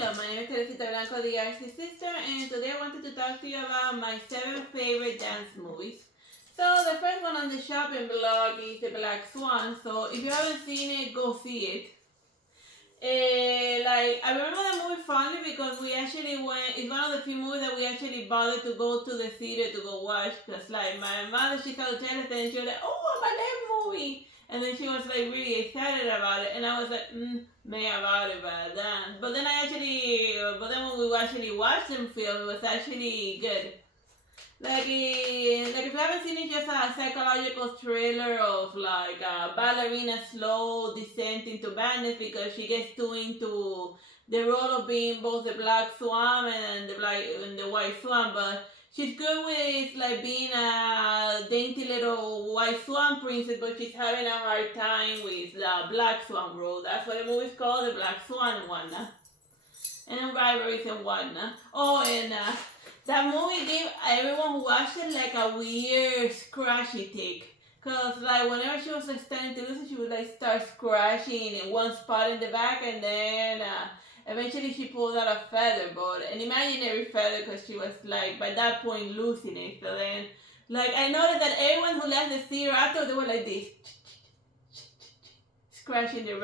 Hello, my name is Teresita Blanco, the Artsy Sister, and today I wanted to talk to you about my 7 favorite dance movies. So the first one on the shopping blog is The Black Swan, so if you haven't seen it, go see it. I remember the movie fondly because we actually went, it's one of the few movies that we actually bothered to go to the theater to go watch, because like my mother, she saw the trailer and she was like, oh, my that movie! And then she was like really excited about it, and I was like, man, about it, but then when we actually watched the film, it was actually good. If you haven't seen it, just a psychological thriller of like a ballerina slow descent into madness because she gets too into the role of being both the black swan and the white swan, but she's good with like being a dainty little white swan princess, but she's having a hard time with the black swan role. That's what the movie's called, the Black Swan and whatnot. And then rivalries and whatnot. Oh, and that movie gave everyone who watched it like a weird scratchy tick. Cause like whenever she was like starting to lose it, she would like start scratching in one spot in the back, and then eventually she pulled out a feather, but an imaginary feather, because she was like by that point losing it. So then, like I noticed that everyone who left the theater after, they were like this, scratching their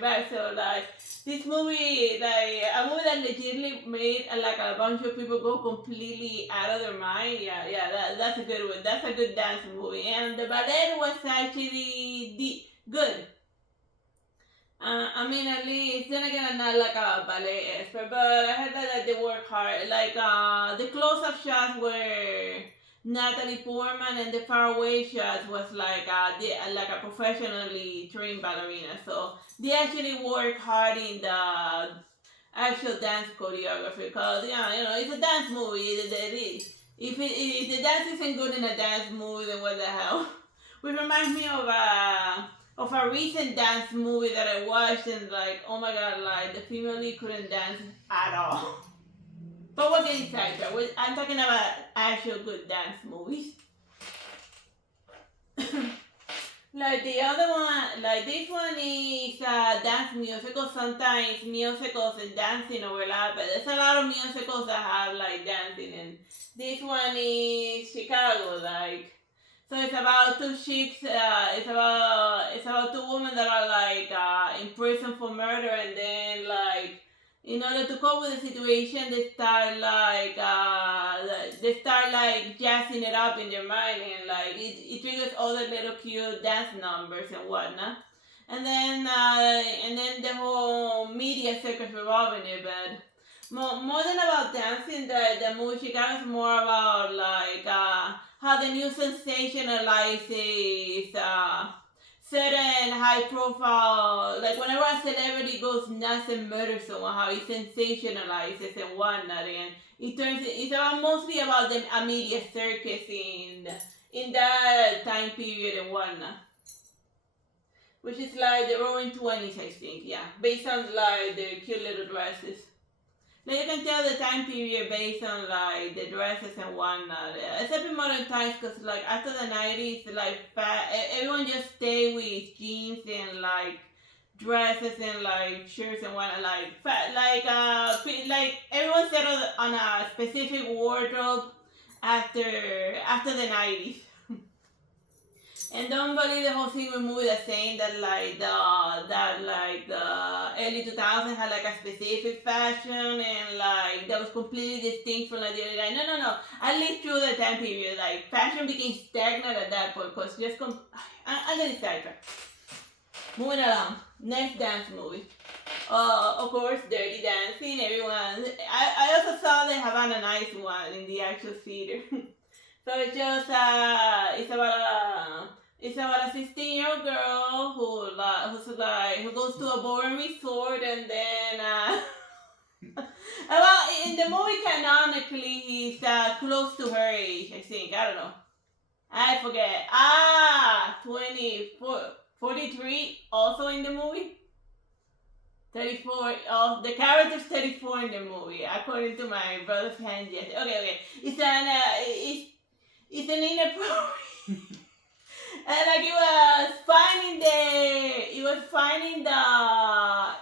back. So like this movie, like a movie that legitimately made like a bunch of people go completely out of their mind. That's a good one. That's a good dance movie, and the ballet was actually good. At least, then again, I'm not like a ballet expert, but I heard that they work hard. The close-up shots were Natalie Portman, and the far-away shots was like a professionally trained ballerina. So they actually work hard in the actual dance choreography, because it's a dance movie. If the dance isn't good in a dance movie, then what the hell? Which reminds me of a recent dance movie that I watched, and like, oh my god, like the female lead couldn't dance at all. But we're getting sidetracked. I'm talking about actual good dance movies. Like the other one, like this one is dance musical. Sometimes musicals and dancing overlap, but there's a lot of musicals that have like dancing, and this one is Chicago, like. So it's about two chicks. It's about two women that are like in prison for murder, and then like in order to cope with the situation, they start like jazzing it up in their mind, and like it triggers all the little cute dance numbers and whatnot. And then the whole media circus revolving it, but more than about dancing, the movie Chicago is more about like how the news sensationalizes certain high profile, like whenever a celebrity goes nuts and murders someone, how he sensationalizes and whatnot, and it's mostly about the media circus in that time period and whatnot. Which is like the roaring 20s, I think, yeah. Based on like the cute little dresses. Now you can tell the time period based on like the dresses and whatnot. Except in modern times, because like after the 90s, like everyone just stay with jeans and like dresses and like shirts and whatnot. Like everyone settled on a specific wardrobe after the 90s. And don't believe the whole thing with movie that's saying that the early 2000s had like a specific fashion, and like that was completely distinct from like the other. No. At least through the time period, like fashion became stagnant at that point. Cause I'm getting sidetracked. Moving along, next dance movie. Of course, Dirty Dancing. Everyone. I also saw the Habana Nights one in the actual theater. So it's just it's about a 16-year-old girl who goes to a boring resort, and then well, in the movie canonically he's close to her age, I think. I don't know. I forget. 43 also in the movie. 34. Oh, the character's 34 in the movie, according to my brother's hand. Yes. Okay. It's an inappropriate. And like it was fine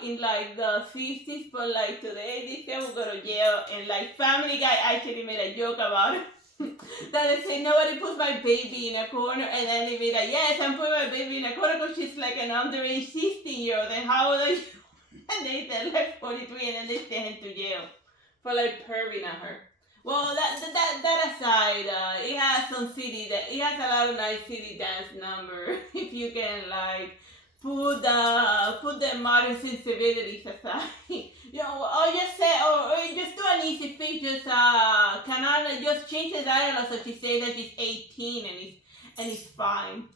in like the 50s, but like today this guy will go to jail. And like Family Guy actually made a joke about it. That they say nobody puts my baby in a corner, and then they be like, yes, I'm putting my baby in a corner because she's like an underage 16-year-old. And how old are you? And they said like 43, and then they sent him to jail for like perving at her. Well, that aside, it has it has a lot of nice city dance number. If you can like put the modern sensibilities aside, or just say, or just do an easy fix. Just just change the dialogue so she says that she's 18 and it's fine.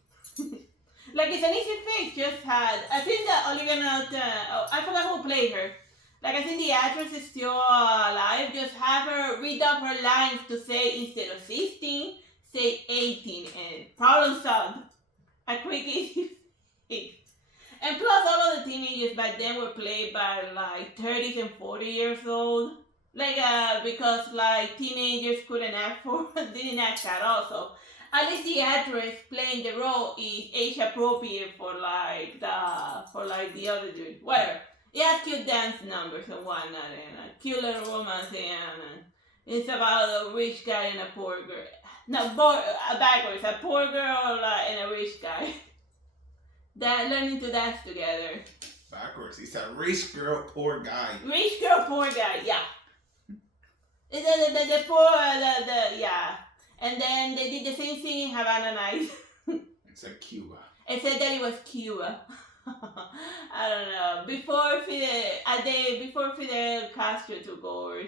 Like it's an easy fix. Just had I think that Olivia Newton. I forgot who played her. Like I think the actress is still alive. Just have her read up her lines to say instead of 16, say 18, and problem solved. A quick easy fix. And plus, all of the teenagers back then were played by like 30s and 40 years old. Like because like teenagers didn't act at all. So at least the actress playing the role is age appropriate for the other dude. Whatever. It has cute dance numbers and whatnot, and a cute little romance, and it's about a rich guy and a poor girl. No, backwards. A poor girl and a rich guy. That learning to dance together. Backwards. He's a rich girl, poor guy. Rich girl, poor guy. Yeah. The poor, yeah. And then they did the same thing in Habana Nights. It's like Cuba. It said that it was Cuba. I don't know. Before Fidel Castro took over.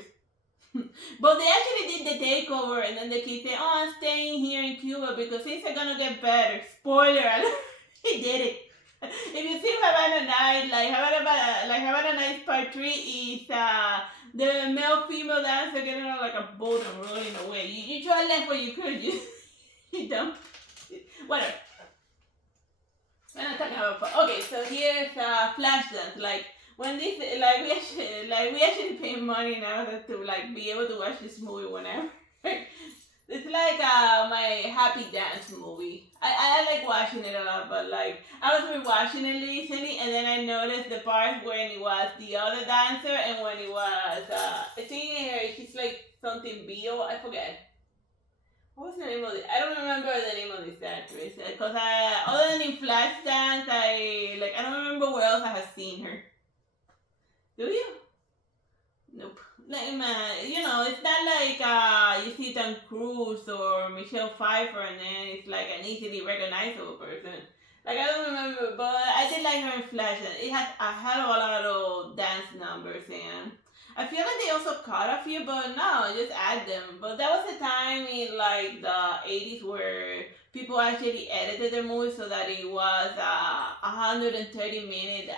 But they actually did the takeover, and then they keep saying, "Oh, I'm staying here in Cuba because things are gonna get better." Spoiler alert. He did it. If you see Habana Nights, Habana Nights Part 3 is the male-female dancer getting on like a boat and rolling away. You try left what you could, you don't. Whatever. We're not talking about. Okay, so here's Flashdance. Like when this, we actually pay money now to like be able to watch this movie whenever. It's like my happy dance movie. I like watching it a lot, but like I was rewatching it recently, and then I noticed the part when it was the other dancer and when it was singing her. She's like something Bio. I forget. What was the name of it? I don't remember the name of this actress because other than in Flashdance, I don't remember where else I have seen her. Do you? Nope. Like, it's not like you see Tom Cruise or Michelle Pfeiffer and then it's like an easily recognizable person. Like, I don't remember, but I did like her in Flashdance. It has a hell of a lot of dance numbers, and I feel like they also cut a few, but no, just add them. But that was the time in like the 80s where people actually edited their movies so that it was 120 minutes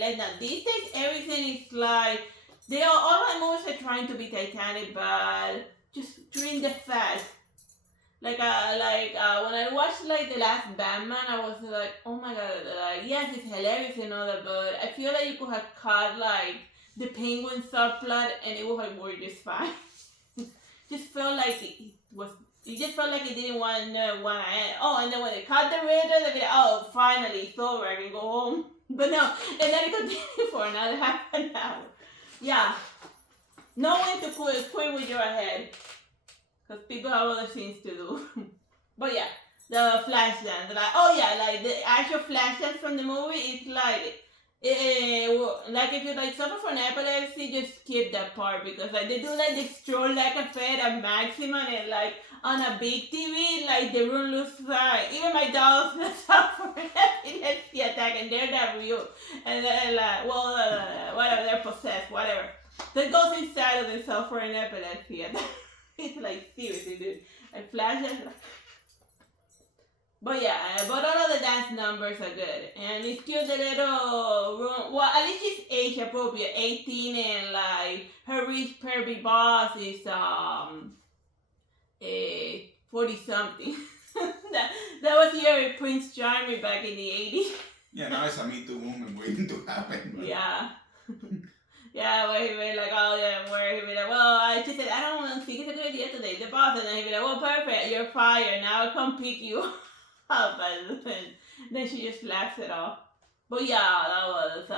less. Now these days everything is like all my movies are trying to be Titanic, but just during the fast. Like when I watched like the last Batman, I was like, oh my god, yes, it's hilarious and all that, but I feel like you could have cut like the Penguin subplot and it would have worked just fine. Just felt like it didn't want to end. Oh, and then when they cut the Riddler, they'd be like, oh, finally, it's over, I can go home. But no, and then it continued for another half an hour. Yeah. Know when to quit with your head. Because people have other things to do. But yeah, the Flashdance. Like the actual Flashdance from the movie is like if you like suffer from epilepsy, just skip that part because like they do like the stroll like a fed at maximum and like on a big TV, like the room looks like even my dogs suffer from epilepsy attack and they're not real and they're like whatever, they're possessed, whatever. That goes inside of the suffering epilepsy attack. It's like seriously, dude. And Flashdance. But yeah, but all of the dance numbers are good. And it's cute, the little room. Well, at least she's age appropriate, 18, and like her rich pervy boss is 40 something. that was your Prince Charming back in the 80s. Yeah, now it's a Me Too movement waiting to happen. But... Yeah. Yeah, where he was like, oh yeah, where he was like, well, I just said, I don't think it's a good idea today. say the boss, and then he'd be like, well, perfect, you're fired. Now I'll come pick you up. And then she just laughs it off. But yeah, that was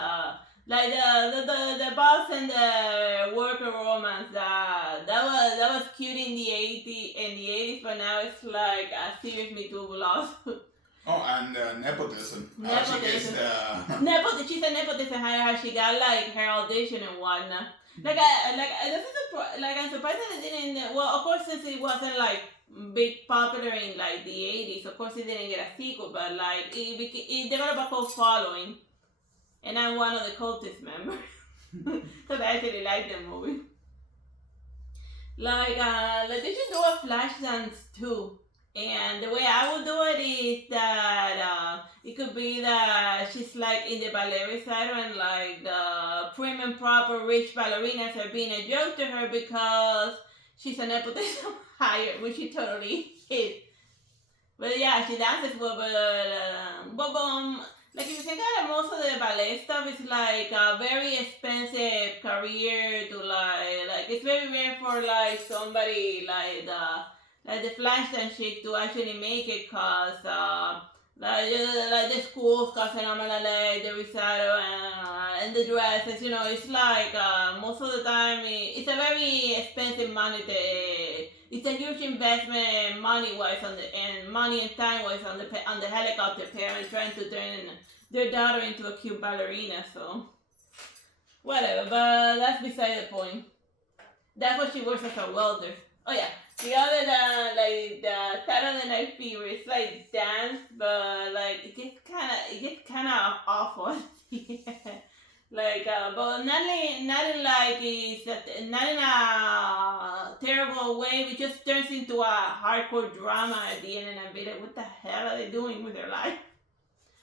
like the boss and the worker romance. That was cute in the 80s, but now it's like a serious Me Too lawsuit. Oh, and nepotism. Nepotism. She said nepotism. How she got like her audition and whatnot. I'm surprised that it didn't. Well, of course, since it wasn't like big popular in like the 80s, of course it didn't get a sequel. But like it developed a cult following, and I'm one of the cultist members because I actually like the movie. Like they should do a Flashdance too. And the way I would do it is that it could be that she's like in the ballet recital and like the prim and proper rich ballerinas are being a joke to her because she's a nepotism hire, which she totally is. But yeah, she dances well, but like if you think about it, most of the ballet stuff is like a very expensive career to like it's very rare for like somebody like the Flashdance chick to actually make it, cause like the schools cost phenomenally, the recital and the dresses, you know, it's like most of the time it's a very expensive money. It's a huge investment money-wise and money and time-wise on the helicopter parent trying to turn their daughter into a cute ballerina. So whatever, but that's beside the point. That's what she works as a welder. Oh yeah. The other like the Saturday Night Fever, it's like dance, but like it gets kind of awful. Like, but not in a terrible way. It just turns into a hardcore drama at the end, and I'm like, what the hell are they doing with their life?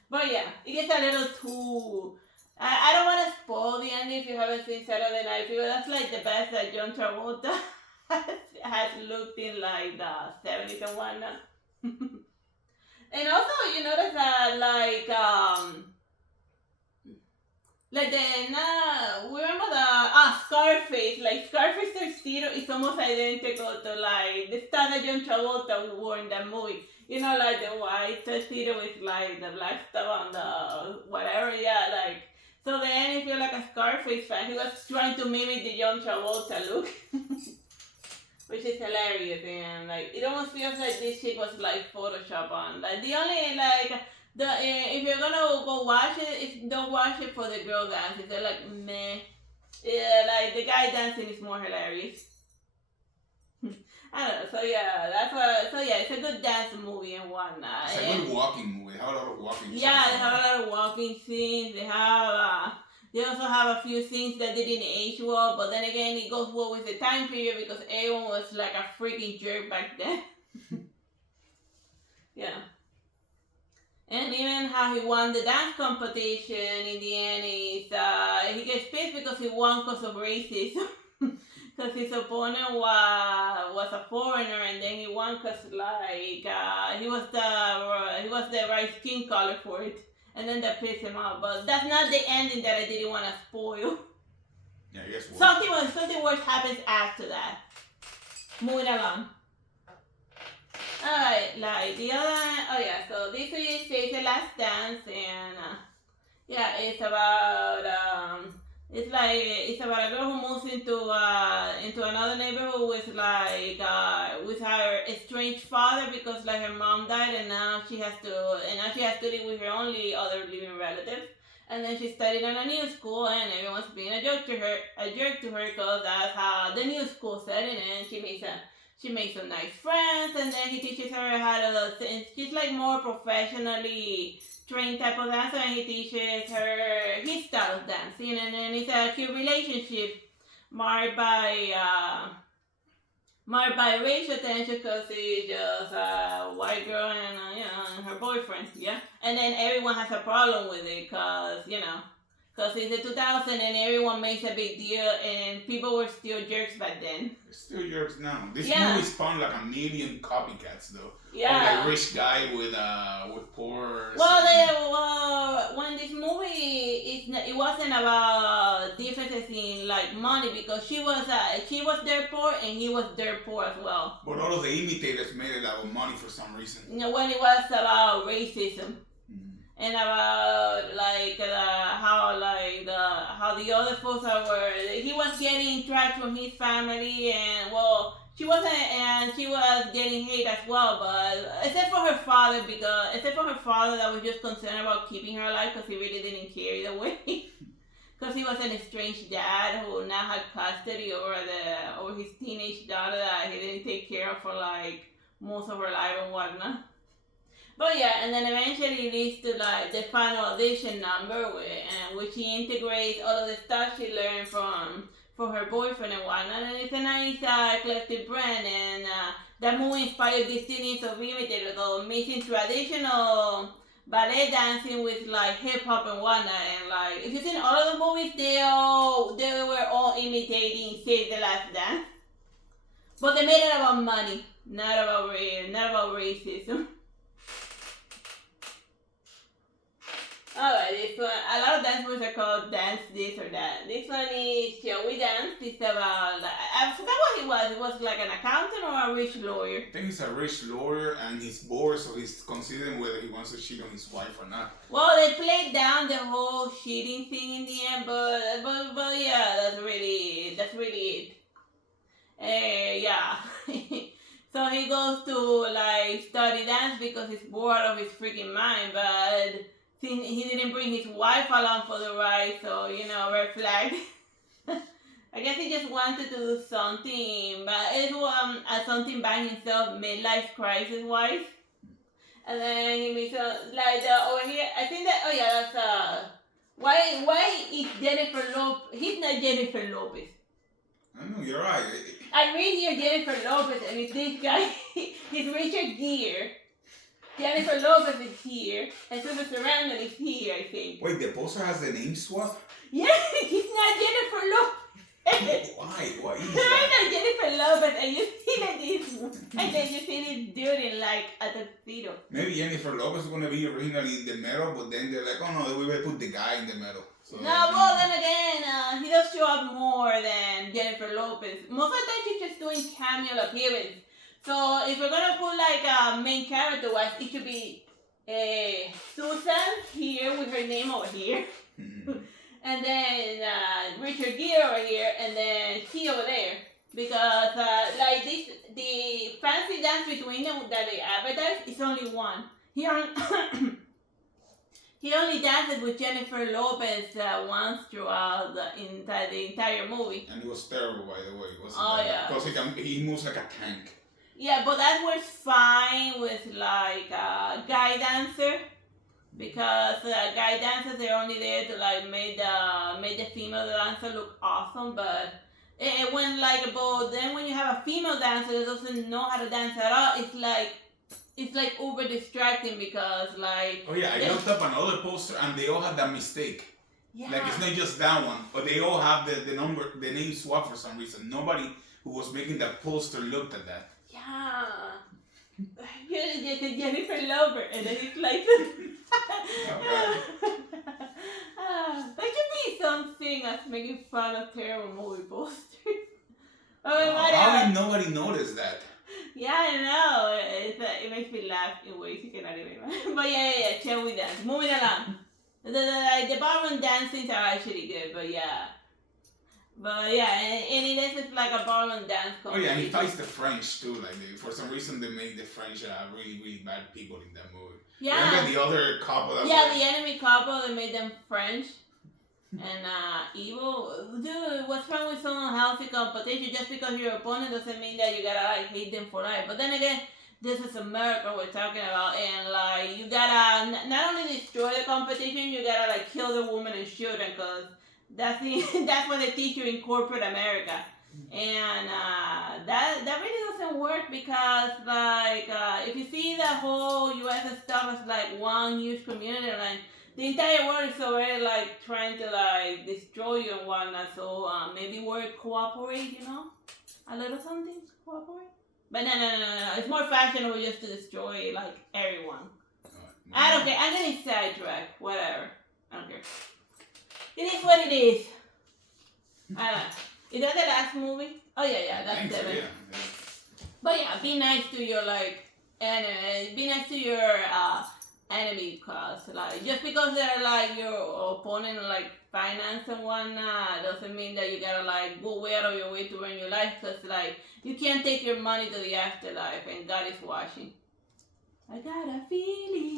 But yeah, it gets a little too. I don't want to spoil the ending if you haven't seen Saturday Night Fever. That's like the best that John Travolta has looked in like the 70s and whatnot. And also you notice that like remember the Scarface, like Scarface tuxedo is almost identical to like the stuff that John Travolta wore in that movie. You know, like the white tuxedo with like the black stuff on the whatever, yeah, like. So then if you're like a Scarface fan, he was trying to mimic the John Travolta look. Which is hilarious, and like it almost feels like this chick was like Photoshop on. Like the only like if you're gonna go watch it, don't watch it for the girl dances. They're like meh. Yeah, like the guy dancing is more hilarious. I don't know. So yeah, that's what. So yeah, it's a good dance movie and whatnot. It's a good walking movie. They have a lot of walking scenes. Yeah, they have a lot of walking scenes. They also have a few scenes that didn't age well, but then again, it goes well with the time period because everyone was like a freaking jerk back then. Yeah. And even how he won the dance competition in the end is, he gets pissed because he won because of racism. Because his opponent was a foreigner, and then he won because like he was the right skin color for it. And then that pissed him off. But that's not the ending that I didn't want to spoil. Yeah, I guess something worse happens after that. Moving along. Alright, like the other, oh yeah, so this is The Last Dance, and yeah, it's about a girl who moves into another neighborhood with with her estranged father because like her mom died, and now she has to live with her only other living relative. And then she studied in a new school, and everyone's being a jerk to her because that's how the new school set in, and she makes some nice friends, and then he teaches her how to. She's like more professionally trained type of dancer, and he teaches her his style of dancing, and then it's a cute relationship marred by racial tension because it's just a white girl and and her boyfriend, yeah. And then everyone has a problem with it because Because it's the 2000 and everyone makes a big deal, and people were still jerks back then. They're still jerks now. This Yeah. movie spawned like a million copycats, though. Yeah. Of like rich guy with poor. Well, when this movie, it wasn't about differences in like money, because she was dirt poor and he was dirt poor as well. But all of the imitators made it out of money for some reason. You know, when it was about racism. And about like how the other folks he was getting trash from his family, and well, she wasn't, and she was getting hate as well, but except for her father that was just concerned about keeping her alive, because he really didn't care either way. Because he was an estranged dad who now had custody over his teenage daughter that he didn't take care of for like most of her life and whatnot. But yeah, and then eventually it leads to like the final audition number, which she integrates all of the stuff she learned from her boyfriend and whatnot. And it's a nice eclectic brand, and that movie inspired this series of imitators, though, mixing traditional ballet dancing with like hip hop and whatnot. And like, if you've seen all of the movies, they were all imitating Save the Last Dance, but they made it about money, not about racism. Alright, this one, a lot of dance movies are called Dance This or That. This one is Shall We Dance? It's about, I forgot what he was. It was like an accountant or a rich lawyer? I think he's a rich lawyer and he's bored, so he's considering whether he wants to cheat on his wife or not. Well, they played down the whole cheating thing in the end, but yeah, that's really it. Yeah. So he goes to like study dance because he's bored of his freaking mind, but he didn't bring his wife along for the ride, so, you know, red flag. I guess he just wanted to do something, but it was something by himself, midlife crisis wise. And then he makes like over here. I think that that's why is Jennifer Lopez? He's not Jennifer Lopez. I know, you're right. I read here Jennifer Lopez, and it's this guy. He's Richard Gere. Jennifer Lopez is here, and Susan Sarandon is here, I think. Wait, the poster has the name swap? Yeah, he's not Jennifer Lopez. Why is He's that? not Jennifer Lopez, and you see that this, and then you see this dude in like a tuxedo. Maybe Jennifer Lopez is going to be originally in the middle, but then they're like, oh no, we better put the guy in the middle. So, no, well, then again, he does show up more than Jennifer Lopez. Most of the time, she's just doing cameo appearance. So if we're gonna put like a main character wise, it should be Susan here with her name over here, and then Richard Gere over here, and then she over there. Because like this, the fancy dance between them that they advertise is only one. He only dances with Jennifer Lopez once throughout the entire movie. And it was terrible, by the way. Yeah. Because he moves like a tank. Yeah, but that works fine with like guy dancer, because guy dancers are only there to like make the female dancer look awesome. But when you have a female dancer that doesn't know how to dance at all, it's like uber distracting, because like. Oh yeah, I looked up another poster and they all had that mistake. Yeah. Like it's not just that one, but they all have the name swap for some reason. Nobody who was making that poster looked at that. Yeah. You're Jennifer Lopez, and then it's like. That should be something as making fun of terrible movie posters. How did nobody notice that? Yeah, I know. It makes me laugh in ways you cannot even imagine. But yeah. Shall we dance? Moving along. The ballroom dancings are actually good, but yeah. But yeah, and it is like a ballroom dance competition. Oh yeah, and he fights the French too. Like for some reason they made the French really, really bad people in that movie. Yeah. Remember the other couple? The enemy couple, they made them French and evil. Dude, what's wrong with some healthy competition? Just because your opponent doesn't mean that you gotta like hate them for life. But then again, this is America we're talking about, and like you gotta not only destroy the competition, you gotta like kill the woman and shoot her, because that's what they teach you in corporate America. And that really doesn't work, because like if you see the whole U.S. stuff as like one huge community, like the entire world is already like trying to like destroy you and whatnot. So maybe work cooperate, you know, a little something cooperate. But no. It's more fashionable just to destroy like everyone. I don't care. I'm getting sidetracked. Whatever. I don't care. It is what it is. I don't know. Is that the last movie? Oh yeah, that's so, 7. yeah. But yeah, be nice to your like enemy. Be nice to your enemy, cause like just because they're like your opponent, like finance and whatnot, doesn't mean that you gotta like go way out of your way to earn your life. Cause like you can't take your money to the afterlife, and God is watching. I got a feeling.